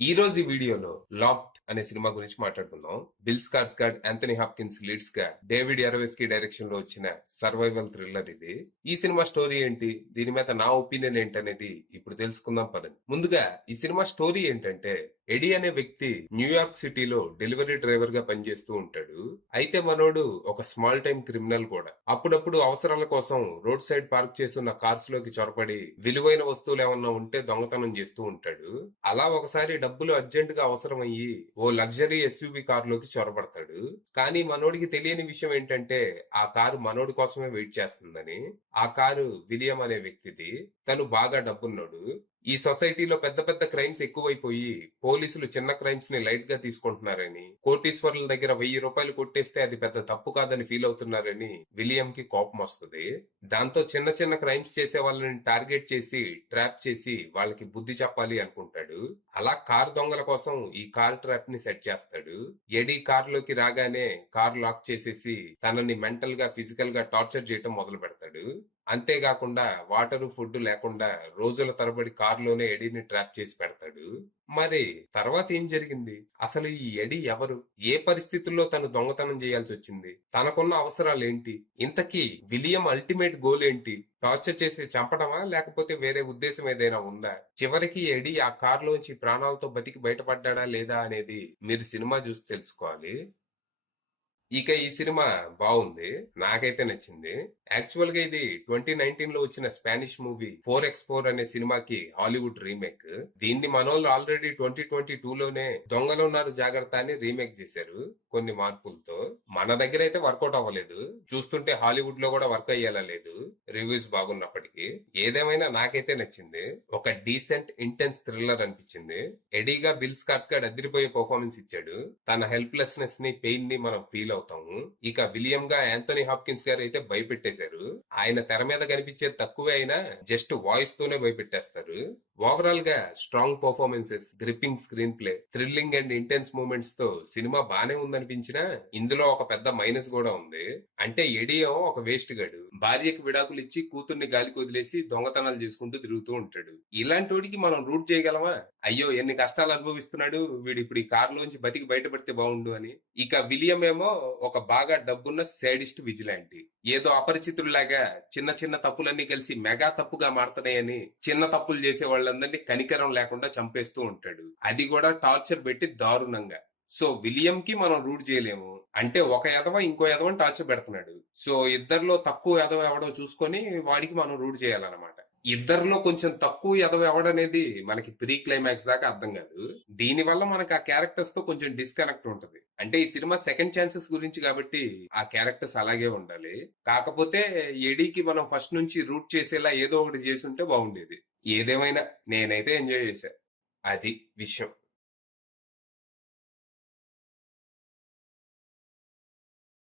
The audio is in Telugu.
ఈ రోజు ఈ వీడియోలో లాక్డ్ అనే సినిమా గురించి మాట్లాడుకుందాం. బిల్ స్కార్స్గార్డ్, యాంథనీ హాప్కిన్స్ లీడ్స్ గా డేవిడ్ యారోవెస్కీ డైరెక్షన్ లో వచ్చిన సర్వైవల్ థ్రిల్లర్ ఇది. ఈ సినిమా స్టోరీ ఏంటి, దీని మీద నా ఒపీనియన్ ఏంటనేది ఇప్పుడు తెలుసుకుందాం పదండి. ముందుగా ఈ సినిమా స్టోరీ ఏంటంటే, ఎడీ అనే వ్యక్తి న్యూయార్క్ సిటీలో డెలివరీ డ్రైవర్ గా పనిచేస్తూ ఉంటాడు. అయితే మనోడు ఒక స్మాల్ టైం క్రిమినల్ కూడా. అప్పుడప్పుడు అవసరాల కోసం రోడ్ సైడ్ పార్క్ చేసి ఉన్న కార్స్ లోకి చొరబడి విలువైన వస్తువులు ఏమన్నా ఉంటే దొంగతనం చేస్తూ ఉంటాడు. అలా ఒకసారి డబ్బులు అర్జెంట్ గా అవసరమయ్యి ఓ లగ్జరీ ఎస్యూవి కారులోకి చొరబడతాడు. కానీ మనోడికి తెలియని విషయం ఏంటంటే, ఆ కారు మనోడి కోసమే వెయిట్ చేస్తుందని. ఆ కారు విలియం అనే వ్యక్తిది. తను బాగా డబ్బున్నాడు. ఈ సొసైటీలో పెద్ద పెద్ద క్రైమ్స్ ఎక్కువైపోయి పోలీసులు చిన్న క్రైమ్స్ ని లైట్ గా తీసుకుంటున్నారని, కోటీశ్వరుల దగ్గర ₹1000 కొట్టేస్తే అది పెద్ద తప్పు కాదని ఫీల్ అవుతున్నారని విలియం కి కోపం వస్తుంది. దాంతో చిన్న చిన్న క్రైమ్స్ చేసే వాళ్ళని టార్గెట్ చేసి ట్రాప్ చేసి వాళ్ళకి బుద్ధి చెప్పాలి అనుకుంటాడు. అలా కార్ దొంగల కోసం ఈ కార్ ట్రాప్ ని సెట్ చేస్తాడు. ఎడీ కార్ లోకి రాగానే కార్ లాక్ చేసేసి తనని మెంటల్ గా ఫిజికల్ గా టార్చర్ చేయటం మొదలు పెడతాడు. అంతేకాకుండా వాటర్ ఫుడ్ లేకుండా రోజుల తరబడి కారులోనే ఎడీని ట్రాప్ చేసి పెడతాడు. మరి తర్వాత ఏం జరిగింది? అసలు ఈ ఎడీ ఎవరు? ఏ పరిస్థితుల్లో తను దొంగతనం చేయాల్సి వచ్చింది? తనకున్న అవసరాలు ఏంటి? ఇంతకీ విలియం అల్టిమేట్ గోల్ ఏంటి? టార్చర్ చేసి చంపడమా, లేకపోతే వేరే ఉద్దేశం ఏదైనా ఉందా? చివరికి ఎడీ ఆ కారులోంచి ప్రాణాలతో బతికి బయటపడ్డా లేదా అనేది మీరు సినిమా చూసి తెలుసుకోవాలి. ఇక ఈ సినిమా బాగుంది, నాకైతే నచ్చింది. యాక్చువల్ గా ఇది 2019 లో వచ్చిన స్పానిష్ మూవీ 4X4 అనే సినిమాకి హాలీవుడ్ రీమేక్. దీన్ని మనోళ్ళు ఆల్రెడీ 2022 లోనే దొంగలు ఉన్నారు జాగ్రత్త అని రీమేక్ చేశారు కొన్ని మార్పులతో. మన దగ్గర అయితే వర్కౌట్ అవ్వలేదు, చూస్తుంటే హాలీవుడ్ లో కూడా వర్క్ అయ్యేలా లేదు రివ్యూస్ బాగున్నప్పటికీ. ఏదేమైనా నాకైతే నచ్చింది. ఒక డీసెంట్ ఇంటెన్స్ థ్రిల్లర్ అనిపించింది. ఎడీగా బిల్ స్కార్స్గార్డ్ అదిరిపోయే పర్ఫార్మెన్స్ ఇచ్చాడు. తన హెల్ప్లెస్నెస్ ని, పెయిన్ ని మనం ఫీల్ అవుతాము. ఇక విలియం గా యాంథనీ హాప్కిన్స్ గారు అయితే భయపెట్టేశారు. ఆయన తెర మీద కనిపించేది తక్కువే అయినా జస్ట్ వాయిస్ తోనే భయపెట్టేస్తారు. ఓవరాల్ గా strong performances, gripping screenplay, thrilling and intense moments తో సినిమా బానే ఉందనిపించినా ఇందులో ఒక పెద్ద మైనస్ కూడా ఉంది. అంటే ఎడియో ఒక వేస్ట్ గడు, భార్యకి విడాకులు ఇచ్చి కూతుర్ని గాలికి వదిలేసి దొంగతనాలు చేసుకుంటూ తిరుగుతూ ఉంటాడు. ఇలాంటి మనం రూట్ చేయగలమా? అయ్యో ఎన్ని కష్టాలు అనుభవిస్తున్నాడు వీడు, ఇప్పుడు ఈ కారులోంచి బతికి బయటపడితే బాగుండు అని. ఇక విలియం ఏమో ఒక బాగా డబ్బున్న సాడిస్ట్ విజిలాంటి. ఏదో అపరిచితుల్లాగా చిన్న చిన్న తప్పులన్నీ కలిసి మెగా తప్పుగా మారుతున్నాయని చిన్న తప్పులు చేసే వాళ్ళందరినీ కనికరం లేకుండా చంపేస్తూ ఉంటాడు. అది కూడా టార్చర్ పెట్టి దారుణంగా. సో విలియం కి మనం రూట్ చేయలేము. అంటే ఒక ఎదవ ఇంకో ఎదవని టార్చర్ పెడుతున్నాడు. సో ఇద్దరిలో తక్కువ ఎదవ ఎవడో చూసుకొని వాడికి మనం రూట్ చేయాలన్నమాట. ఇద్దరిలో కొంచెం తక్కువ ఎదవ ఎవడనేది మనకి ప్రీ క్లైమాక్స్ దాకా అర్థం కాదు. దీని వల్ల మనకి ఆ క్యారెక్టర్స్ తో కొంచెం డిస్కనెక్ట్ ఉంటది. అంటే ఈ సినిమా సెకండ్ ఛాన్సెస్ గురించి కాబట్టి ఆ క్యారెక్టర్స్ అలాగే ఉండాలి. కాకపోతే ఎడీకి మనం ఫస్ట్ నుంచి రూట్ చేసేలా ఏదో ఒకటి చేసి ఉంటే బాగుండేది. ఏదేమైనా నేనైతే ఎంజాయ్ చేశా. అది విషయం.